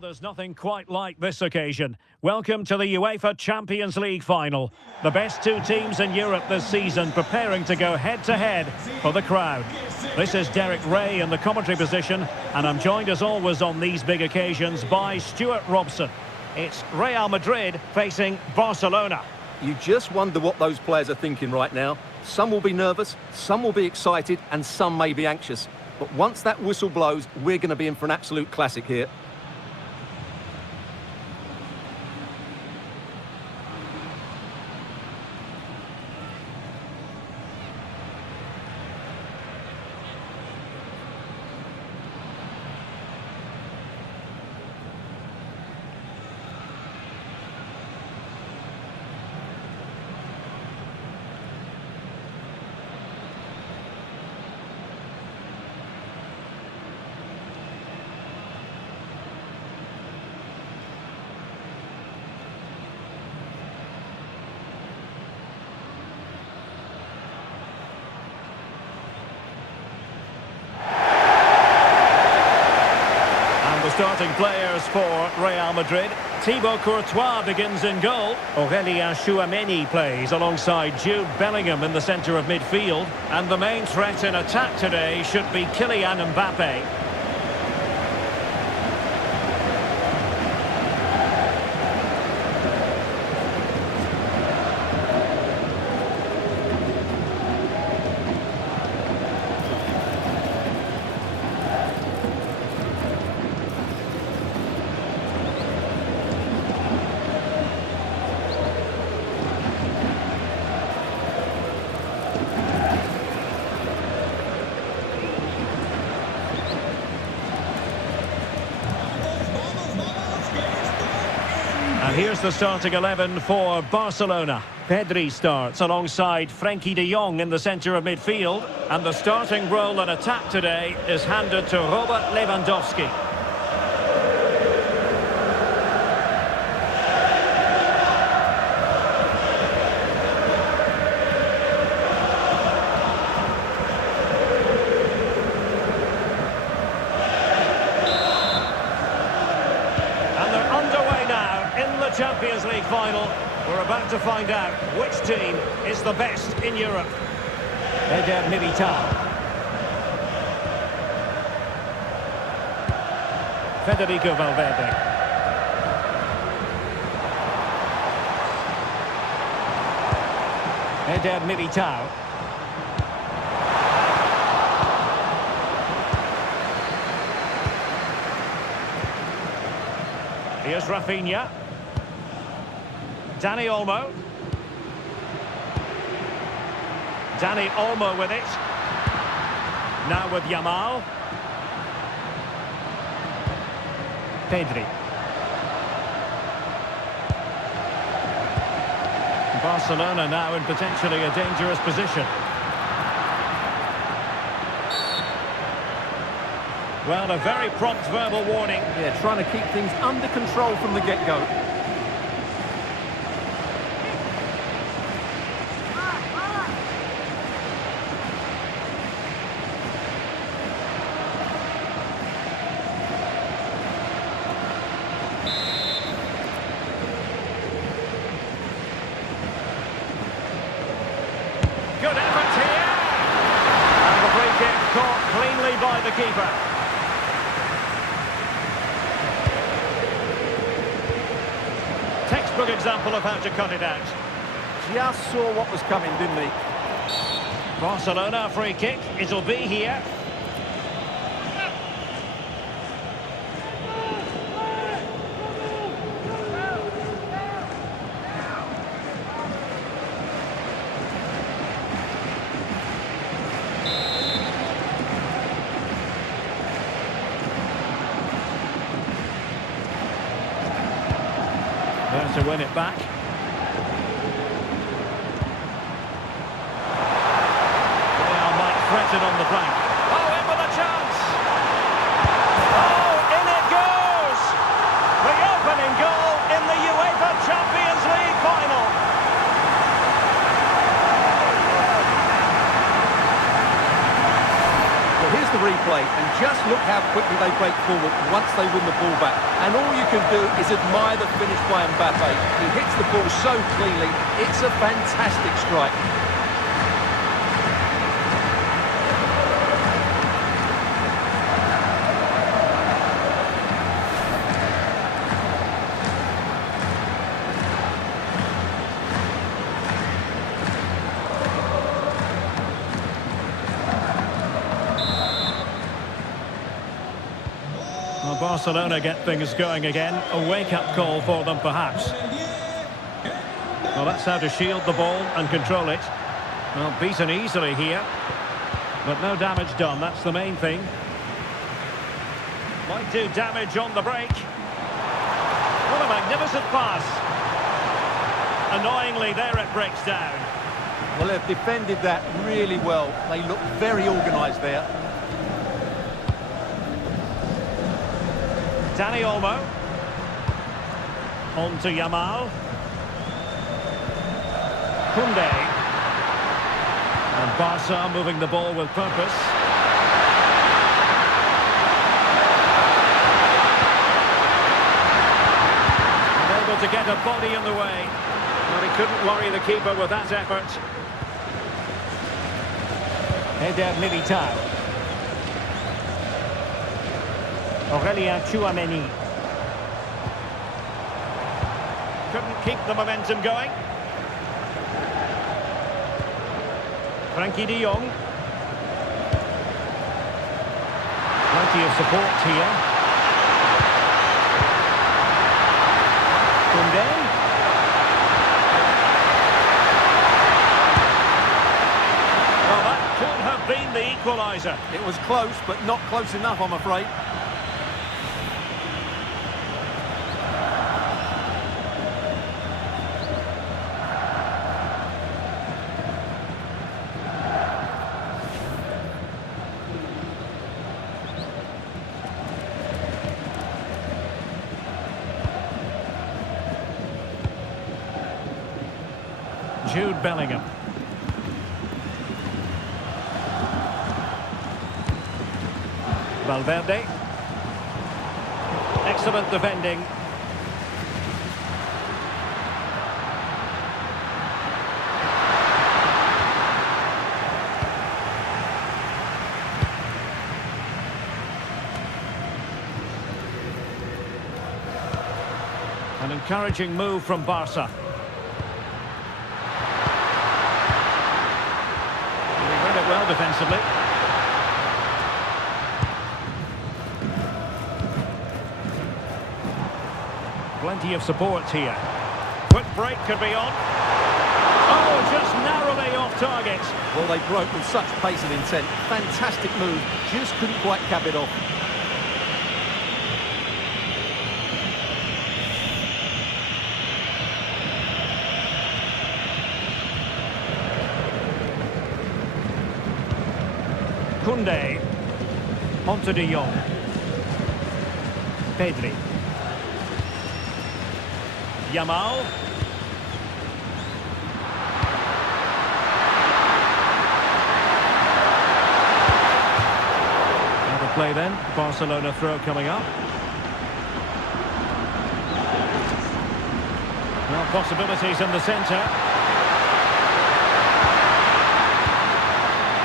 There's nothing quite like this occasion. Welcome to the UEFA Champions League final. The best two teams in Europe this season preparing to go head-to-head for the crowd. This is Derek Ray in the commentary position, and I'm joined as always on these big occasions by Stuart Robson. It's Real Madrid facing Barcelona. You just wonder what those players are thinking right now. Some will be nervous, some will be excited, and some may be anxious. But once that whistle blows, we're going to be in for an absolute classic here. Starting players for Real Madrid. Thibaut Courtois begins in goal. Aurélien Tchouameni plays alongside Jude Bellingham in the centre of midfield. And the main threat in attack today should be Kylian Mbappe. And here's the starting 11 for Barcelona. Pedri starts alongside Frenkie de Jong in the centre of midfield. And the starting role in attack today is handed to Robert Lewandowski. Champions League final. We're about to find out which team is the best in Europe. Eder Militao. Federico Valverde. Eder Militao. Here's Rafinha. Dani Olmo. Dani Olmo with it. Now with Yamal. Pedri. Barcelona now in potentially a dangerous position. Well, a very prompt verbal warning. Yeah, trying to keep things under control from the get-go. Good effort here. And the free kick caught cleanly by the keeper. Textbook example of how to cut it out. Just saw what was coming, didn't he? Barcelona free kick. It'll be here. There to win it back. Real might threaten on the flank. Oh, in with a chance! Oh, in it goes! The opening goal in the UEFA Champions League final. Well, here's the replay. play, and just look how quickly they break forward once they win the ball back. And all you can do is admire the finish by Mbappe. He hits the ball so cleanly, it's a fantastic strike. Well, Barcelona get things going again. A wake-up call for them, perhaps. Well, that's how to shield the ball and control it. Well, beaten easily here. But no damage done, that's the main thing. Might do damage on the break. What a magnificent pass. Annoyingly, there it breaks down. Well, they've defended that really well. They look very organised there. Dani Olmo. On to Yamal. Koundé. And Barca moving the ball with purpose. And able to get a body in the way. But he couldn't worry the keeper with that effort. Eder Militao. Aurélien Tchouameni. Couldn't keep the momentum going. Frankie de Jong. Plenty of support here. Koundé. Well, that could have been the equaliser. It was close, but not close enough, I'm afraid. Jude Bellingham. Valverde. Excellent defending. An encouraging move from Barca. Well defensively. Plenty of support here. Quick break could be on. Oh, just narrowly off target. Well, they broke with such pace and intent. Fantastic move. Just couldn't quite cap it off. Koundé. On to de Jong. Pedri. Yamal. Another play then. Barcelona throw coming up. Well, possibilities in the centre.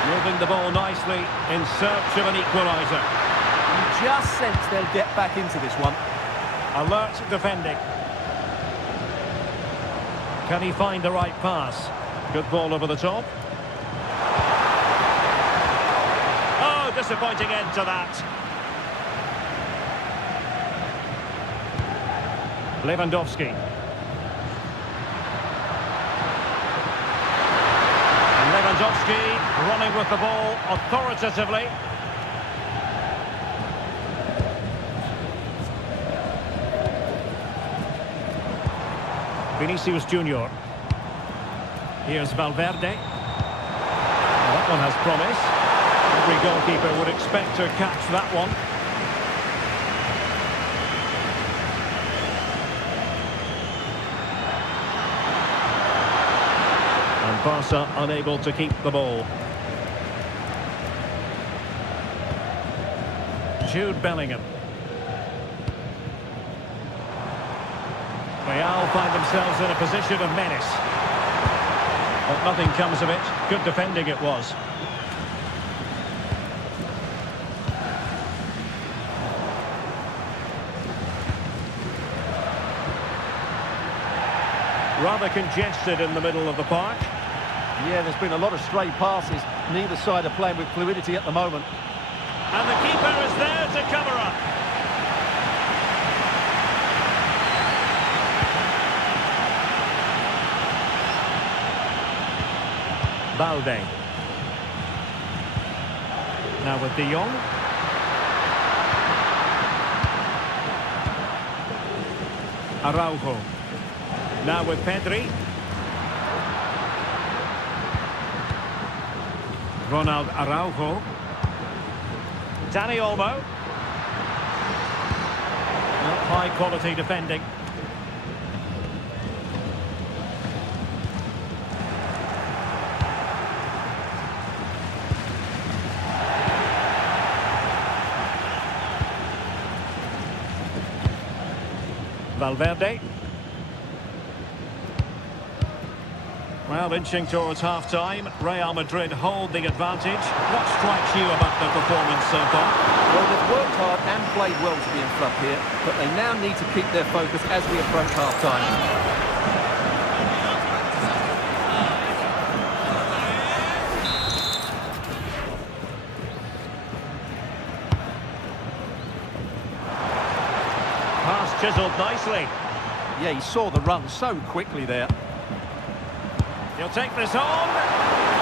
Moving the ball nicely in search of an equaliser. You just sense they'll get back into this one. Alert defending. Can he find the right pass? Good ball over the top. Oh, disappointing end to that. Lewandowski. Lewandowski running with the ball authoritatively. Vinicius Junior. Here's Valverde. Well, that one has promise. Every goalkeeper would expect to catch that one. And Barca unable to keep the ball. Jude Bellingham. Real find themselves in a position of menace. But nothing comes of it. Good defending it was. Rather congested in the middle of the park. Yeah, there's been a lot of stray passes. Neither side are playing with fluidity at the moment. And the keeper is there to cover up. Balde. Now with De Jong. Araujo. Now with Pedri. Ronald Araujo. Dani Olmo. High quality defending. Valverde. Well, inching towards half-time. Real Madrid hold the advantage. What strikes you about the performance so far? Well, they've worked hard and played well to be in front here, but they now need to keep their focus as we approach half-time. Pass chiselled nicely. Yeah, he saw the run so quickly there. He'll take this on.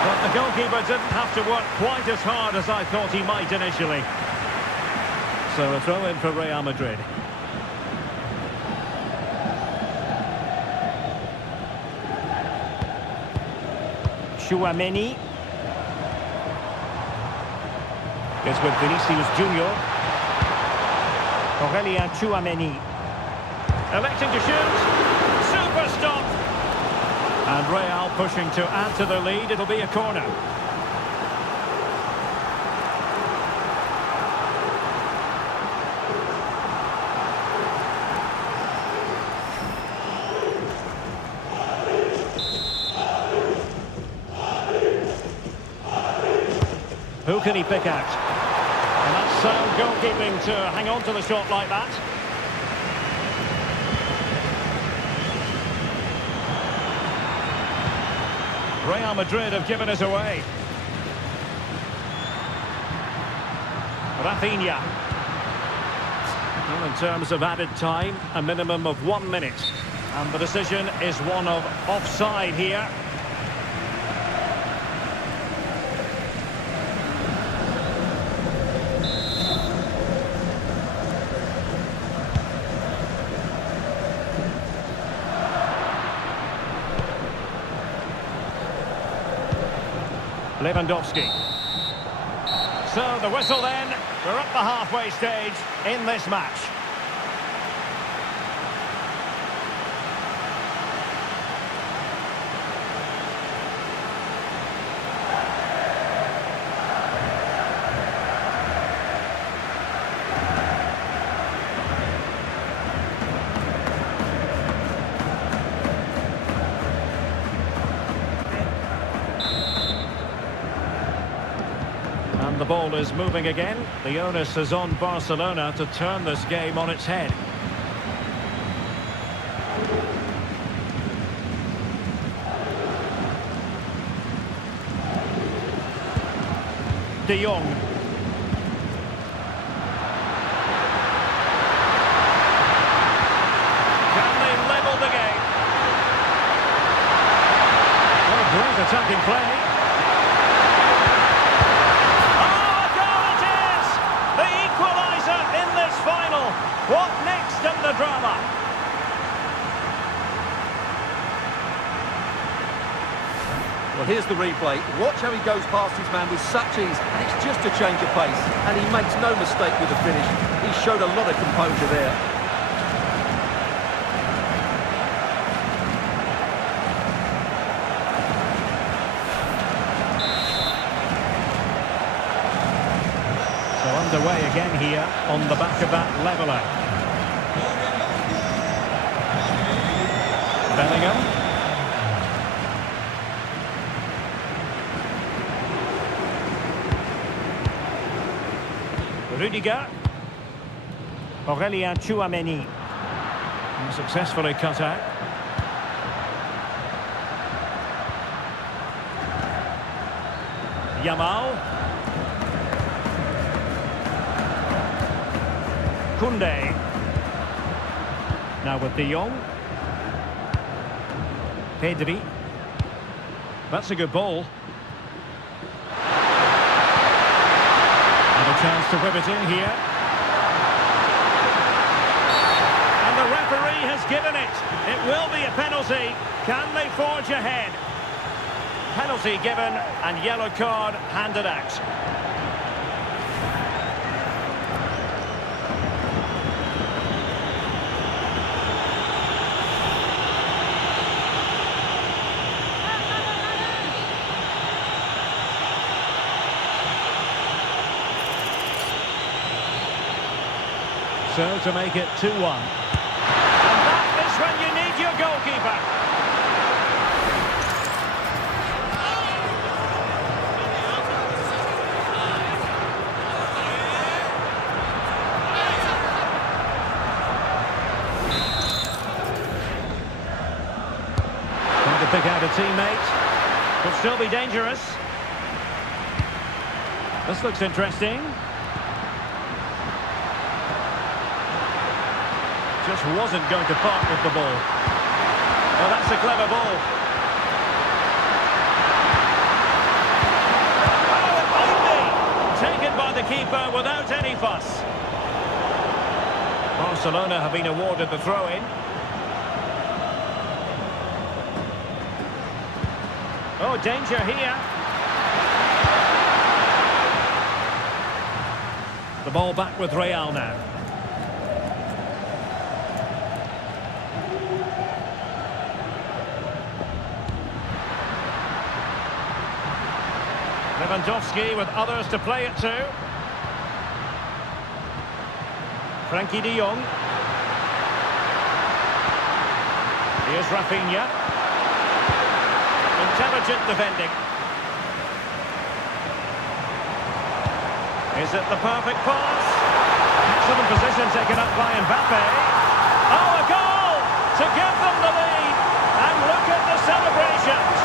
But the goalkeeper didn't have to work quite as hard as I thought he might initially. So a throw in for Real Madrid. Tchouaméni. Is with Vinicius Junior. Aurélien Tchouaméni. Electing to shoot. Super stop. And Real pushing to add to their lead. It'll be a corner. Who can he pick out? And that's sound goalkeeping to hang on to the shot like that. Real Madrid have given us away. Rafinha. Well, in terms of added time, a minimum of 1 minute. And the decision is one of offside here. Lewandowski. So the whistle then, we're at the halfway stage in this match. And the ball is moving again. The onus is on Barcelona to turn this game on its head. De Jong. Can they level the game? What a great attacking play. What next in the drama? Well, here's the replay. Watch how he goes past his man with such ease, and it's just a change of pace. And he makes no mistake with the finish. He showed a lot of composure there. underway again here on the back of that leveller. Bellingham. Rudiger. Aurelien Tchouameni. Successfully cut out. Yamal. Koundé. Now with De Jong. Pedri. That's a good ball. And a chance to whip it in here. And the referee has given it. It will be a penalty. Can they forge ahead? Penalty given and yellow card handed out. So to make it 2-1. And that is when you need your goalkeeper. Trying to pick out a teammate. Could still be dangerous. This looks interesting. Just wasn't going to part with the ball. Well, that's a clever ball. Oh, it might be! Taken by the keeper without any fuss. Barcelona have been awarded the throw-in. Oh, danger here. The ball back with Real now. Lewandowski with others to play it to. Frankie de Jong. Here's Rafinha. Intelligent defending. Is it the perfect pass? Excellent position taken up by Mbappe. Oh, a goal to give them the lead. And look at the celebrations.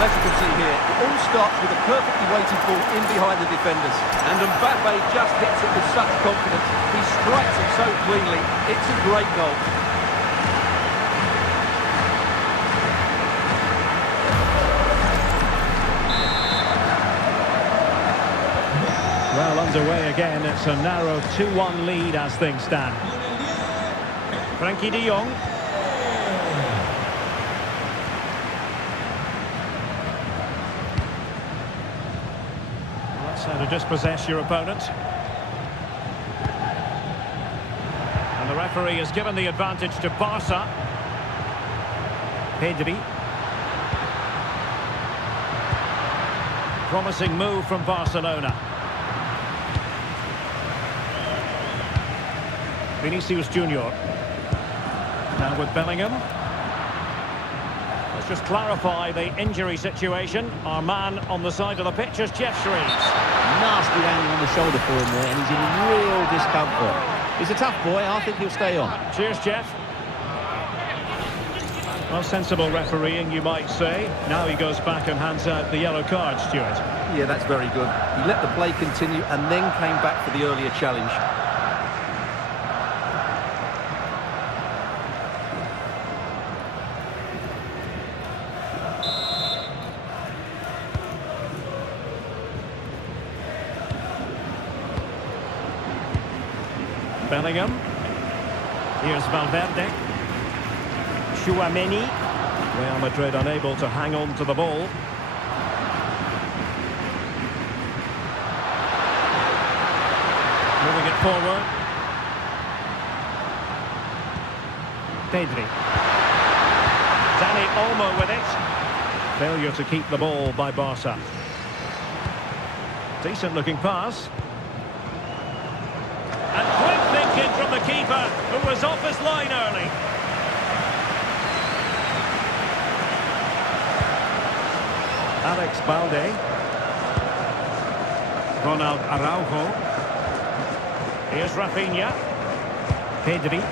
Well, as you can see here, it all starts with a perfectly weighted ball in behind the defenders. And Mbappe just hits it with such confidence. He strikes it so cleanly. It's a great goal. Well, underway again. It's a narrow 2-1 lead as things stand. Frankie de Jong. That's how to dispossess your opponent. And the referee has given the advantage to Barca. Pedri. Promising move from Barcelona. Vinicius Junior. Now with Bellingham. Let's just clarify the injury situation. Our man on the side of the pitch is Jeff Shreves. Nasty angle on the shoulder for him there, and he's in real discomfort. He's a tough boy. I think he'll stay on. Cheers, Jeff. Well, sensible refereeing, you might say. Now he goes back and hands out the yellow card, Stuart. Yeah, that's very good. He let the play continue and then came back for the earlier challenge. Bellingham. Here's Valverde. Tchouameni. Real Madrid unable to hang on to the ball. Moving it forward. Pedri. Dani Olmo with it. Failure to keep the ball by Barca. Decent looking pass. And quick thinking from the keeper, who was off his line early. Alex Balde. Ronald Araujo. Here's Rafinha. Pedri.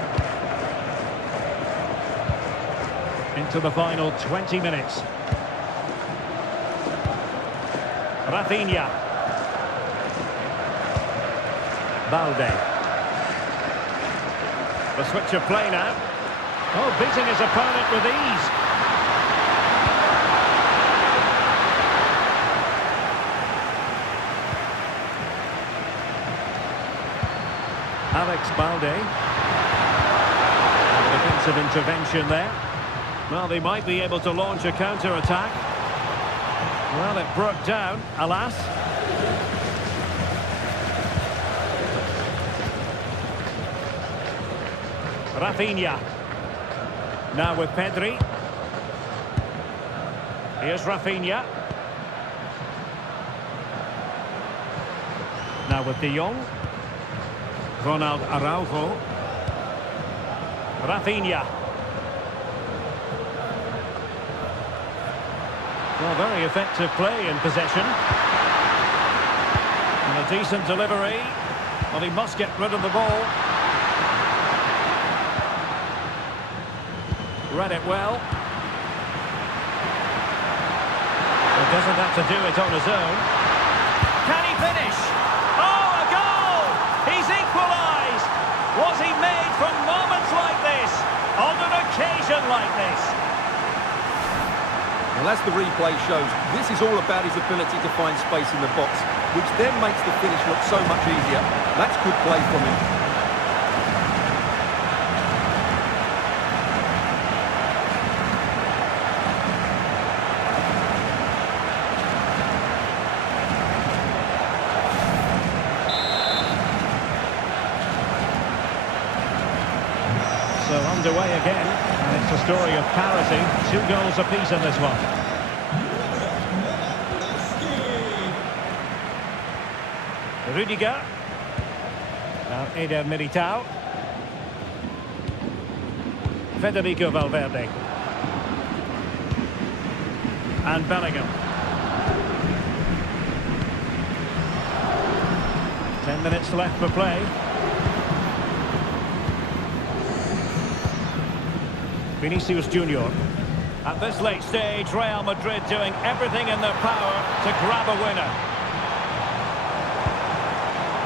Into the final 20 minutes. Rafinha. Balde. The switch of play now. Oh, beating his opponent with ease. Alex Balde. Defensive intervention there. Well, they might be able to launch a counter-attack. Well, it broke down, alas. Rafinha. Now with Pedri. Here's Rafinha. Now with De Jong. Ronald Araujo. Rafinha. Well, very effective play in possession. And a decent delivery. Well, he must get rid of the ball. Read it well. He doesn't have to do it on his own. Can he finish? Oh, a goal! He's equalised! Was he made from moments like this? On an occasion like this? Well, as the replay shows, this is all about his ability to find space in the box, which then makes the finish look so much easier. That's good play from him. So underway again, and it's a story of parity. 2 goals apiece in this one. Rudiger. Now Eder Militao. Federico Valverde. And Bellingham. 10 minutes left for play. Vinicius Junior. At this late stage, Real Madrid doing everything in their power to grab a winner.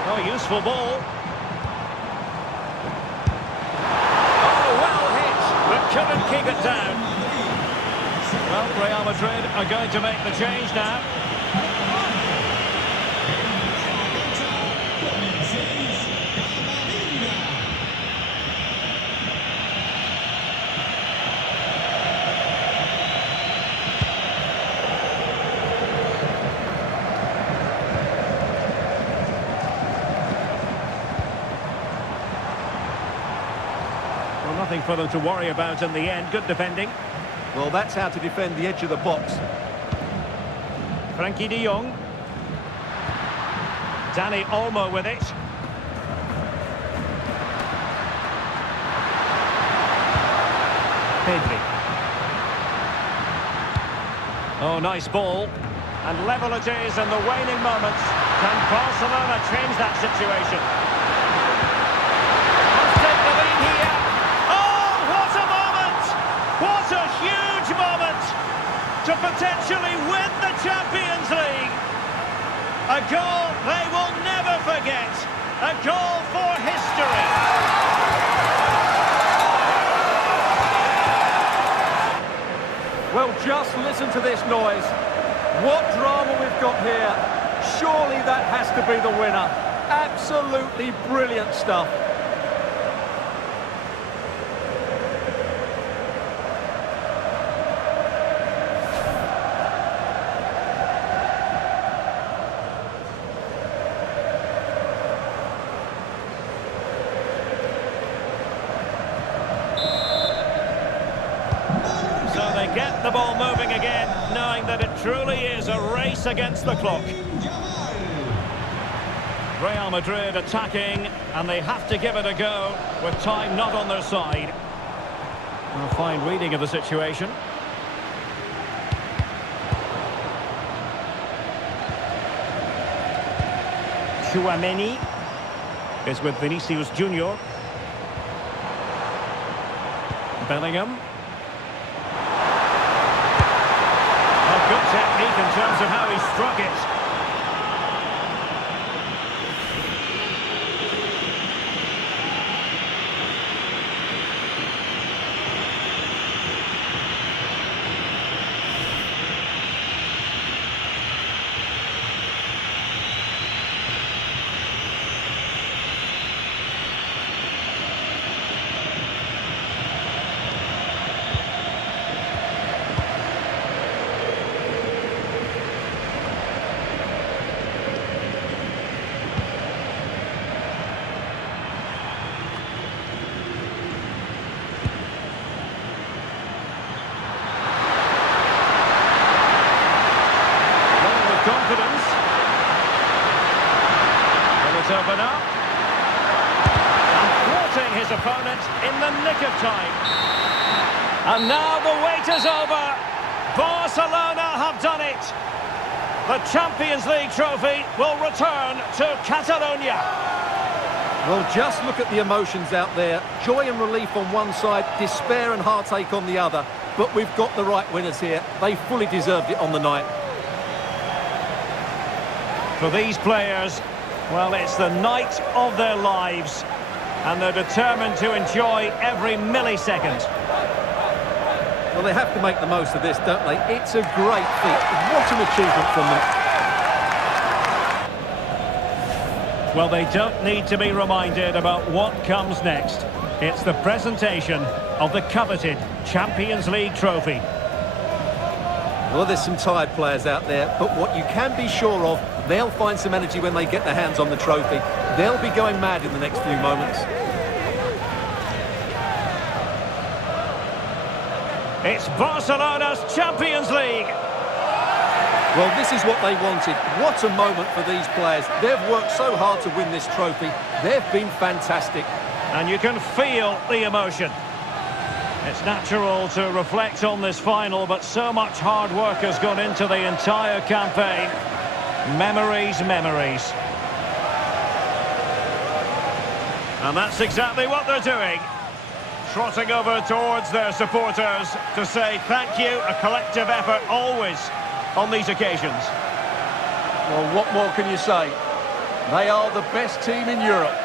Oh, useful ball. Oh, well hit, but couldn't keep it down. Well, Real Madrid are going to make the change now. Nothing for them to worry about in the end. Good defending. Well, that's how to defend the edge of the box. Frankie de Jong. Dani Olmo with it. Pedri. Oh, nice ball. And level it is in the waning moments. Can Barcelona change that situation? Must take the lead here. What a huge moment to potentially win the Champions League. A goal they will never forget. A goal for history. Well, just listen to this noise. What drama we've got here. Surely that has to be the winner. Absolutely brilliant stuff. Get get the ball moving again, knowing that it truly is a race against the clock. Real Madrid attacking, and they have to give it a go with time not on their side. A fine reading of the situation. Tchouaméni is with Vinicius Junior. Bellingham. A good technique in terms of how he struck it. Confidence. Will it open up? And thwarting his opponent in the nick of time. And now the wait is over. Barcelona have done it. The Champions League trophy will return to Catalonia. Well, just look at the emotions out there. Joy and relief on one side, despair and heartache on the other. But we've got the right winners here. They fully deserved it on the night. For these players, well, it's the night of their lives, and they're determined to enjoy every millisecond. Well, they have to make the most of this, don't they? It's a great feat. What an achievement from them. Well, they don't need to be reminded about what comes next. It's the presentation of the coveted Champions League trophy. Well, there's some tired players out there, but what you can be sure of, they'll find some energy when they get their hands on the trophy. They'll be going mad in the next few moments. It's Barcelona's Champions League. Well, this is what they wanted. What a moment for these players. They've worked so hard to win this trophy. They've been fantastic. And you can feel the emotion. It's natural to reflect on this final, but so much hard work has gone into the entire campaign. Memories, memories. And that's exactly what they're doing. Trotting over towards their supporters to say thank you, a collective effort always on these occasions. Well, what more can you say? They are the best team in Europe.